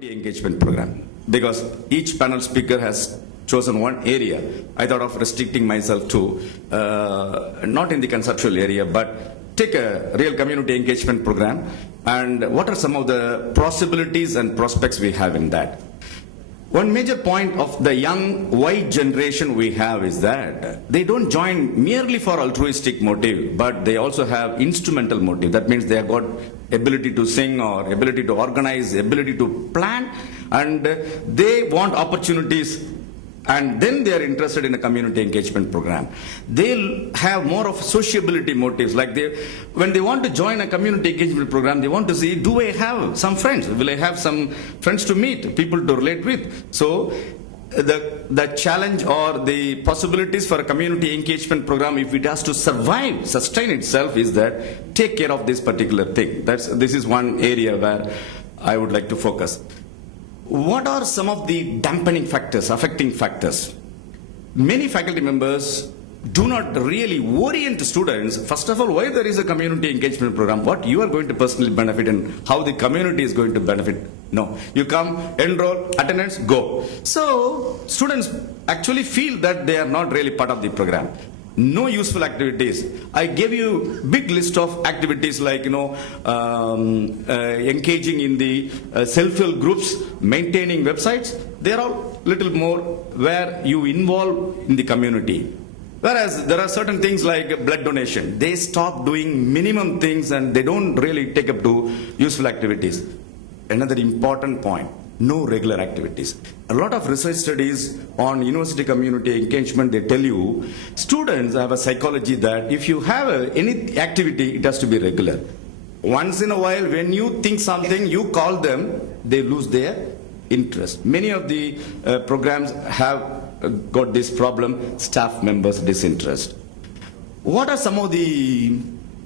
community engagement program, because each panel speaker has chosen one area. I thought of restricting myself to not in the conceptual area, but take a real community engagement program and what are some of the possibilities and prospects we have in that. One major point of the young white generation we have is that they don't join merely for altruistic motive, but they also have instrumental motive. That means they have got ability to sing or ability to organize, ability to plan, and they want opportunities, and then they are interested in a community engagement program. They'll have more of sociability motives, like when they want to join a community engagement program, they want to see, do I have some friends? Will I have some friends to meet, people to relate with? So the challenge or the possibilities for a community engagement program, if it has to survive, sustain itself, is that take care of this particular thing. This is one area where I would like to focus. What are some of the dampening factors, affecting factors? Many faculty members do not really orient students, first of all, why there is a community engagement program, what you are going to personally benefit and how the community is going to benefit. No, you come, enroll, attendance, go. So students actually feel that they are not really part of the program. No useful activities. I gave you big list of activities like engaging in the self-help groups, maintaining websites. They are all little more where you involve in the community. Whereas there are certain things like blood donation. They stop doing minimum things and they don't really take up to useful activities. Another important point, no regular activities. A lot of research studies on university community engagement, they tell you, students have a psychology that if you have any activity, it has to be regular. Once in a while, when you think something, you call them, they lose their interest. Many of the programs have got this problem, staff members' disinterest. What are some of the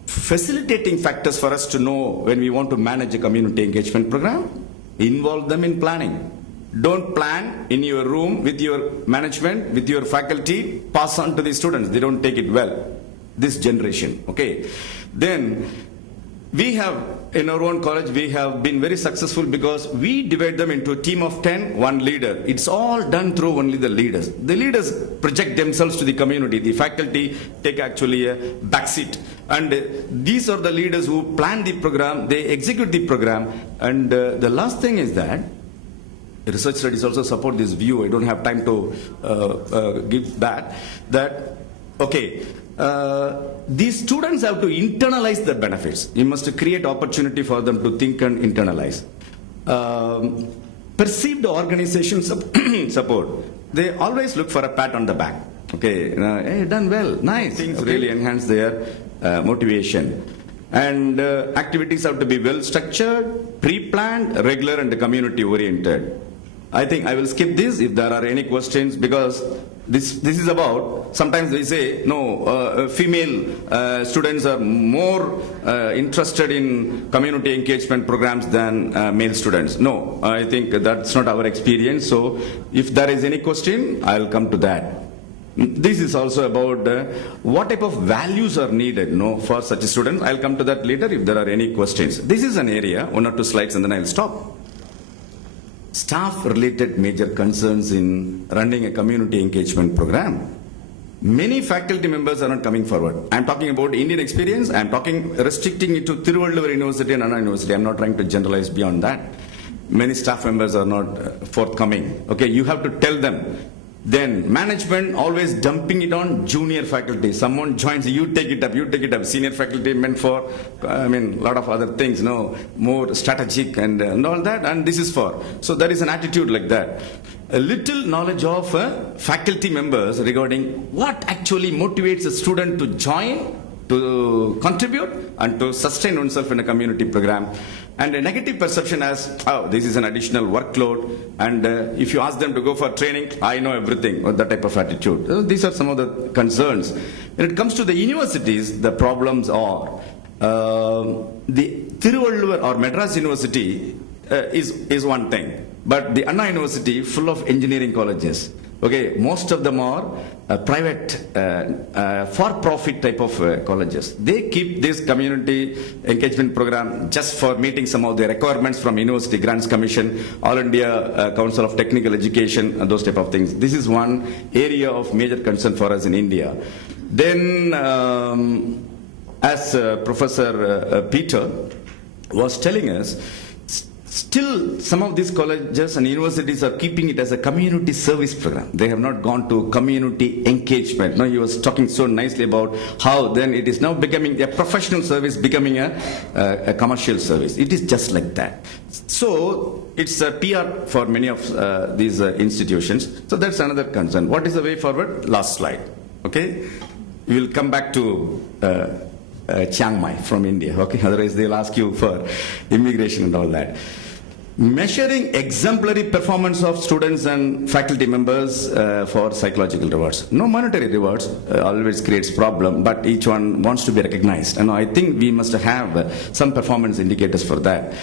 facilitating factors for us to know when we want to manage a community engagement program? Involve them in planning. Don't plan in your room with your management, with your faculty, pass on to the students. They don't take it well. This generation, okay? Then we have, in our own college, we have been very successful because we divide them into a team of 10, one leader. It's all done through only the leaders. The leaders project themselves to the community. The faculty take actually a backseat. And these are the leaders who plan the program, they execute the program. And the last thing is that research studies also support this view. I don't have time to give that okay, these students have to internalize the benefits. You must create opportunity for them to think and internalize. Perceived organization support. They always look for a pat on the back. Okay, hey, done well, nice. Things really enhance their motivation. And activities have to be well structured, pre-planned, regular, and community oriented. I think I will skip this if there are any questions, because this is about, sometimes they say, no, female students are more interested in community engagement programs than male students. No, I think that's not our experience. So if there is any question, I'll come to that. This is also about what type of values are needed for such students. I'll come to that later if there are any questions. This is an area, 1 or 2 slides, and then I'll stop. Staff-related major concerns in running a community engagement program. Many faculty members are not coming forward. I'm talking about Indian experience. I'm talking restricting it to Tiruvallur University and Anna University. I'm not trying to generalize beyond that. Many staff members are not forthcoming. Okay, you have to tell them. Then management always dumping it on junior faculty. Someone joins, you take it up, you take it up. Senior faculty meant for, a lot of other things, more strategic and all that, and this is for. So there is an attitude like that. A little knowledge of faculty members regarding what actually motivates a student to join, to contribute, and to sustain oneself in a community program. And a negative perception as, oh, this is an additional workload, and if you ask them to go for training, I know everything, or that type of attitude. So these are some of the concerns. When it comes to the universities, the problems are, the Tiruvallur or Madras University is one thing, but the Anna University, full of engineering colleges. Okay, most of them are private, for-profit type of colleges. They keep this community engagement program just for meeting some of the requirements from University Grants Commission, All India Council of Technical Education, and those type of things. This is one area of major concern for us in India. Then, as Professor Peter was telling us, still some of these colleges and universities are keeping it as a community service program. They have not gone to community engagement. Now, he was talking so nicely about how then it is now becoming a professional service, becoming a commercial service. It is just like that. So it's a PR for many of these institutions. So that's another concern. What is the way forward? Last slide. Okay, we will come back to Chiang Mai from India. Okay, otherwise they'll ask you for immigration and all that. Measuring exemplary performance of students and faculty members for psychological rewards. No monetary rewards always creates problem, but each one wants to be recognized. And I think we must have some performance indicators for that.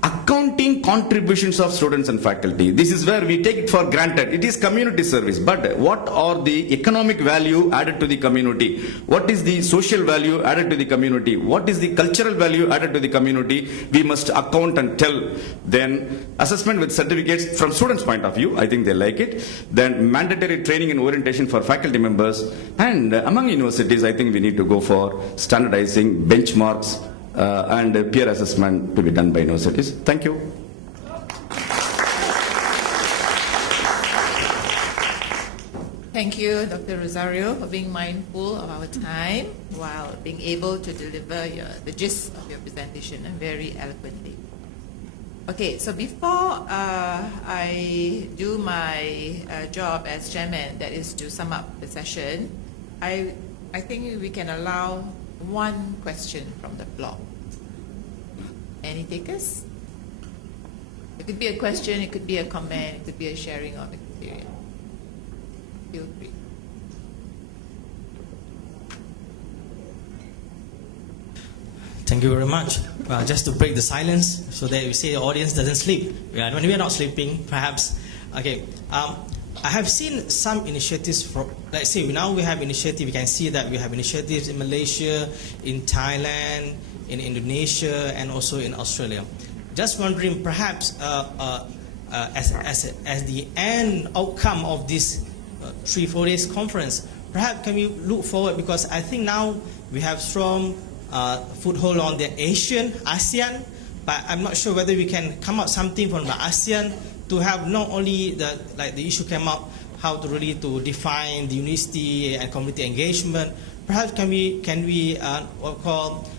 Accounting contributions of students and faculty. This is where we take it for granted. It is community service, but what are the economic value added to the community? What is the social value added to the community? What is the cultural value added to the community? We must account and tell. Then assessment with certificates from students' point of view, I think they like it. Then mandatory training and orientation for faculty members. And among universities, I think we need to go for standardizing benchmarks and peer assessment to be done by universities. Thank you. Thank you, Dr. Rosario, for being mindful of our time while being able to deliver the gist of your presentation very eloquently. Okay, so before I do my job as chairman, that is to sum up the session, I think we can allow one question from the floor. Any takers? It could be a question, it could be a comment, it could be a sharing of experience. Feel free. Thank you very much. Well, just to break the silence so that we say the audience doesn't sleep. When we are not sleeping, perhaps. Okay. I have seen some initiatives from, let's say now we have initiative, we can see that we have initiatives in Malaysia, in Thailand, in Indonesia, and also in Australia. Just wondering, perhaps as the end outcome of this 3-4 days conference, perhaps can we look forward, because I think now we have strong foothold on the ASEAN, but I'm not sure whether we can come out something from the ASEAN to have not only the issue came up, how to really to define the university and community engagement. Perhaps can we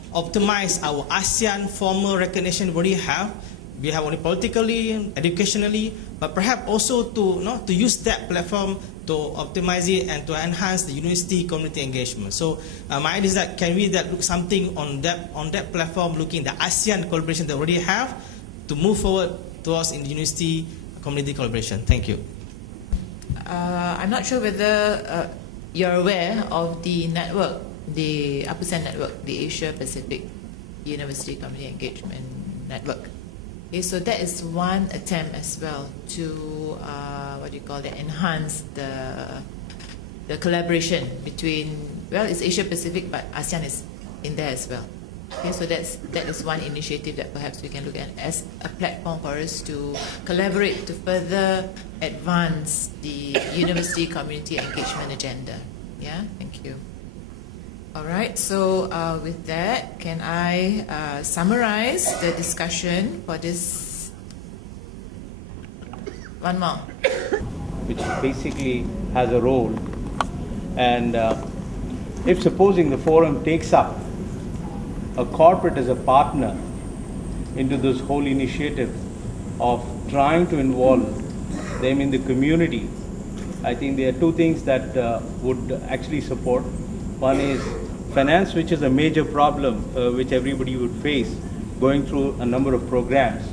optimize our ASEAN formal recognition we already have. We have only politically, educationally, but perhaps also to use that platform to optimize it and to enhance the university community engagement. So my idea is that can we look something on that platform, looking at the ASEAN collaboration that we already have, to move forward towards in the university community collaboration. Thank you. I'm not sure whether you're aware of the network, the APUSEN network, the Asia Pacific University Community Engagement Network. Okay, so that is one attempt as well to enhance the collaboration between, well, it's Asia Pacific, but ASEAN is in there as well. Okay, so that is one initiative that perhaps we can look at as a platform for us to collaborate to further advance the university community engagement agenda. Yeah, thank you. All right, so with that, can I summarize the discussion for this? One more. Which basically has a role, and if supposing the forum takes up a corporate as a partner into this whole initiative of trying to involve them in the community, I think there are two things that would actually support. One is finance, which is a major problem which everybody would face going through a number of programs.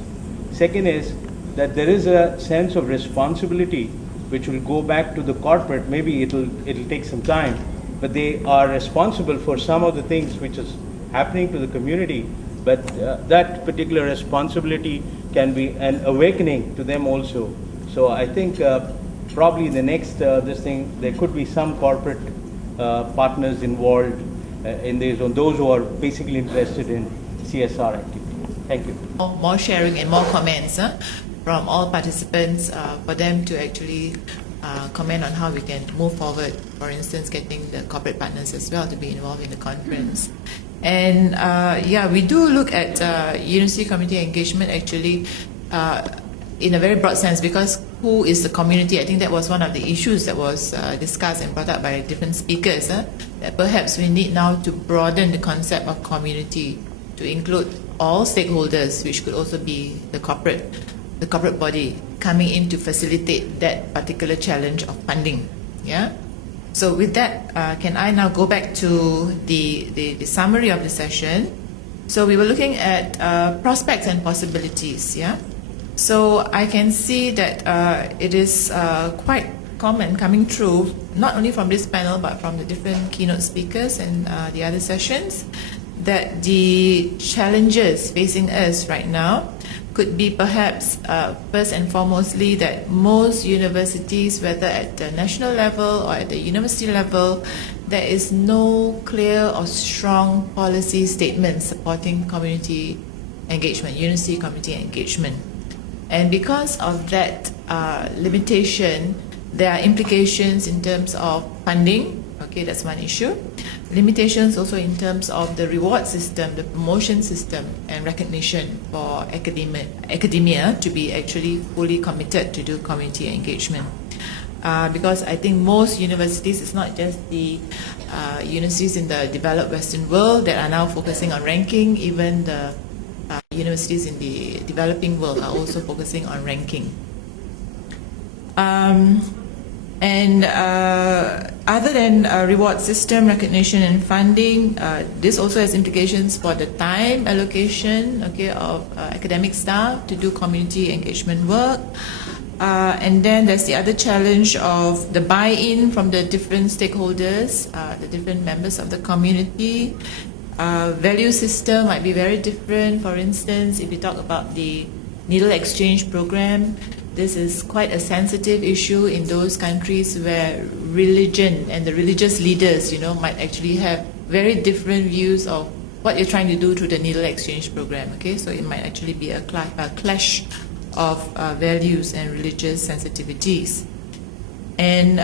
Second is that there is a sense of responsibility which will go back to the corporate. Maybe it'll take some time, but they are responsible for some of the things which is happening to the community, but that particular responsibility can be an awakening to them also. So I think probably the next this thing, there could be some corporate partners involved in this, on those who are basically interested in CSR activity. Thank you. More sharing and more comments from all participants for them to actually comment on how we can move forward. For instance, getting the corporate partners as well to be involved in the conference. And yeah, we do look at university community engagement actually in a very broad sense, because who is the community? I think that was one of the issues that was discussed and brought up by different speakers, that perhaps we need now to broaden the concept of community to include all stakeholders, which could also be the corporate body coming in to facilitate that particular challenge of funding. Yeah. So with that, can I now go back to the summary of the session? So we were looking at prospects and possibilities. Yeah. So I can see that it is quite common coming through, not only from this panel, but from the different keynote speakers and the other sessions, that the challenges facing us right now could be perhaps first and foremostly that most universities, whether at the national level or at the university level, there is no clear or strong policy statement supporting community engagement, university community engagement. And because of that limitation, there are implications in terms of funding. Okay, that's one issue. Limitations also in terms of the reward system, the promotion system, and recognition for academia to be actually fully committed to do community engagement. Because I think most universities, it's not just the universities in the developed Western world that are now focusing on ranking, even the universities in the developing world are also focusing on ranking. And other than reward system, recognition and funding, this also has implications for the time allocation, okay, of academic staff to do community engagement work. And then there's the other challenge of the buy-in from the different stakeholders, the different members of the community. Value system might be very different. For instance, if we talk about the needle exchange program, this is quite a sensitive issue in those countries where religion and the religious leaders, might actually have very different views of what you're trying to do through the needle exchange program. Okay, so it might actually be a clash of values and religious sensitivities. And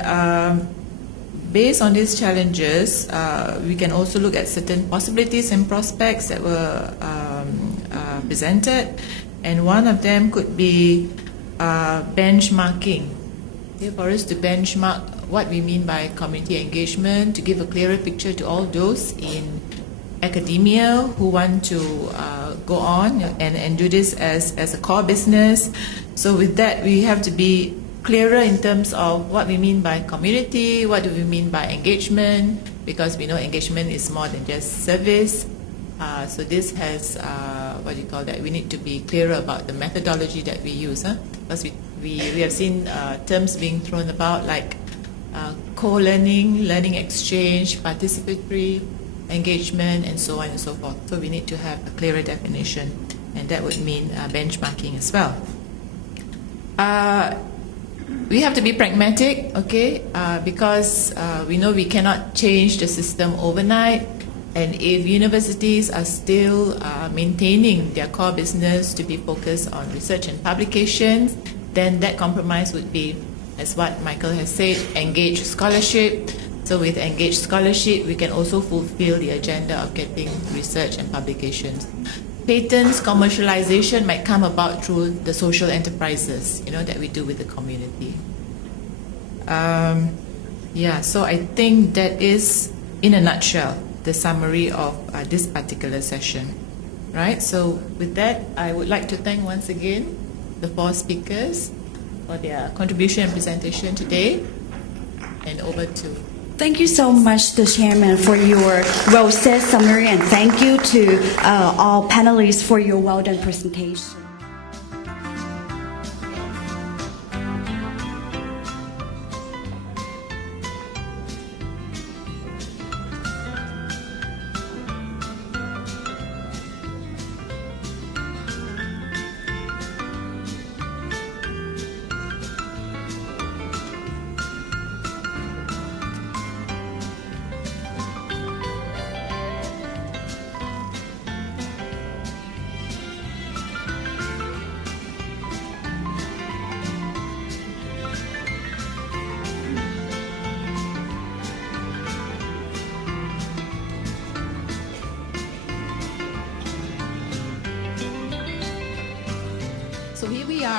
based on these challenges, we can also look at certain possibilities and prospects that were presented. And one of them could be benchmarking. Okay, for us to benchmark what we mean by community engagement, to give a clearer picture to all those in academia who want to go on and do this as a core business. So with that, we have to be clearer in terms of what we mean by community, what do we mean by engagement, because we know engagement is more than just service. So this has, we need to be clearer about the methodology that we use. Because we have seen terms being thrown about like co-learning, learning exchange, participatory engagement, and so on and so forth. So we need to have a clearer definition, and that would mean benchmarking as well. We have to be pragmatic, okay, because we know we cannot change the system overnight. And if universities are still maintaining their core business to be focused on research and publications, then that compromise would be, as what Michael has said, engaged scholarship. So with engaged scholarship, we can also fulfill the agenda of getting research and publications. Patents, commercialization might come about through the social enterprises, that we do with the community. So I think that is, in a nutshell, the summary of this particular session, right? So with that, I would like to thank once again the 4 speakers for their contribution and presentation today, and over to. Thank you so much, the Chairman, for your well-said summary, and thank you to all panelists for your well-done presentation.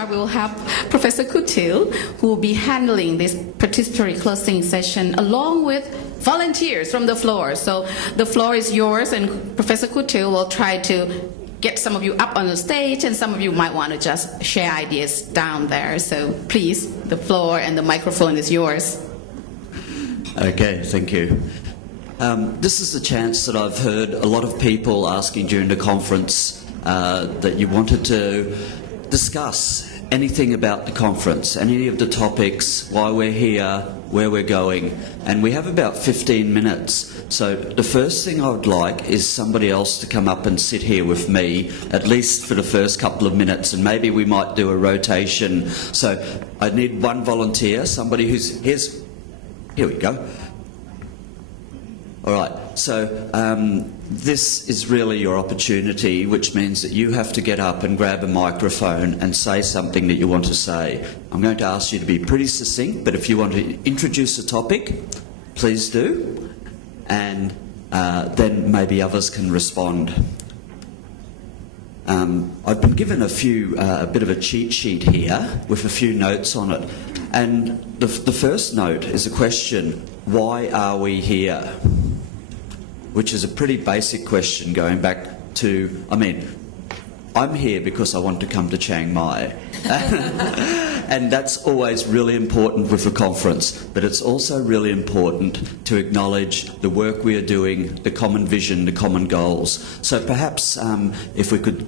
start, we will have Professor Kutil, who will be handling this participatory closing session along with volunteers from the floor. So the floor is yours, and Professor Kutil will try to get some of you up on the stage, and some of you might want to just share ideas down there. So please, the floor and the microphone is yours. Okay, thank you. This is a chance that I've heard a lot of people asking during the conference that you wanted to discuss anything about the conference, any of the topics, why we're here, where we're going, and we have about 15 minutes. So the first thing I would like is somebody else to come up and sit here with me, at least for the first couple of minutes, and maybe we might do a rotation. So I need one volunteer, somebody who's... Here we go. All right, so this is really your opportunity, which means that you have to get up and grab a microphone and say something that you want to say. I'm going to ask you to be pretty succinct, but if you want to introduce a topic, please do, and then maybe others can respond. I've been given a bit of a cheat sheet here with a few notes on it, and the first note is a question: why are we here? Which is a pretty basic question going back to, I'm here because I want to come to Chiang Mai. And that's always really important with a conference, but it's also really important to acknowledge the work we are doing, the common vision, the common goals. So perhaps if we could,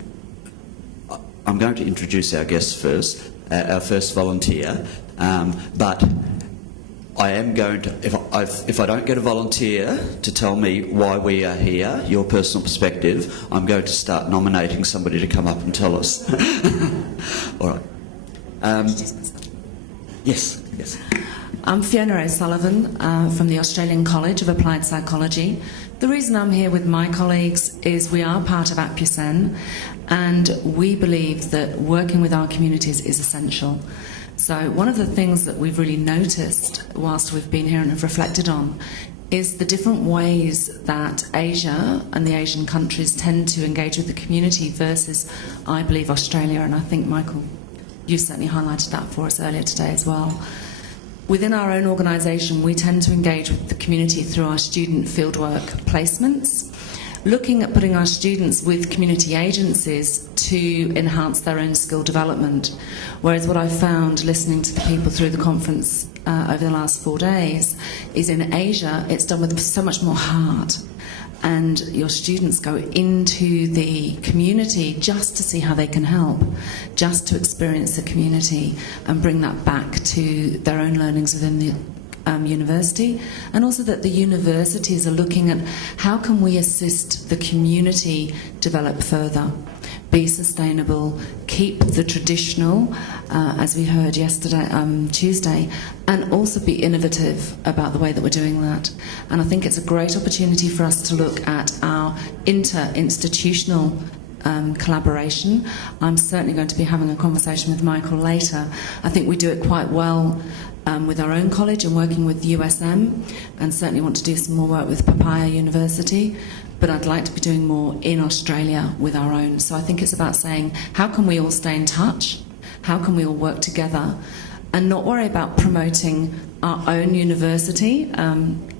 I'm going to introduce our guest first, our first volunteer, but I am going to, if I don't get a volunteer to tell me why we are here, your personal perspective, I'm going to start nominating somebody to come up and tell us. All right. Yes. I'm Fiona O'Sullivan from the Australian College of Applied Psychology. The reason I'm here with my colleagues is we are part of APUSEN, and we believe that working with our communities is essential. So one of the things that we've really noticed whilst we've been here and have reflected on is the different ways that Asia and the Asian countries tend to engage with the community versus, I believe, Australia, and I think, Michael, you certainly highlighted that for us earlier today as well. Within our own organisation, we tend to engage with the community through our student fieldwork placements, looking at putting our students with community agencies to enhance their own skill development. Whereas what I've found listening to the people through the conference over the last 4 days is in Asia it's done with so much more heart, and your students go into the community just to see how they can help, just to experience the community and bring that back to their own learnings within the university, and also that the universities are looking at how can we assist the community develop further, be sustainable, keep the traditional, as we heard yesterday, Tuesday, and also be innovative about the way that we're doing that. And I think it's a great opportunity for us to look at our inter-institutional collaboration. I'm certainly going to be having a conversation with Michael later. I think we do it quite well with our own college and working with USM, and certainly want to do some more work with Papaya University, but I'd like to be doing more in Australia with our own. So I think it's about saying, how can we all stay in touch? How can we all work together and not worry about promoting our own university?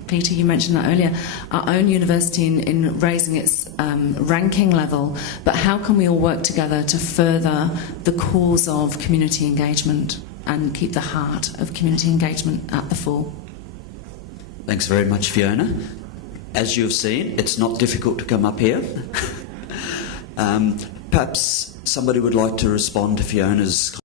Peter, you mentioned that earlier, our own university in raising its ranking level, but how can we all work together to further the cause of community engagement and keep the heart of community engagement at the fore? Thanks very much, Fiona. As you've seen, it's not difficult to come up here. Perhaps somebody would like to respond to Fiona's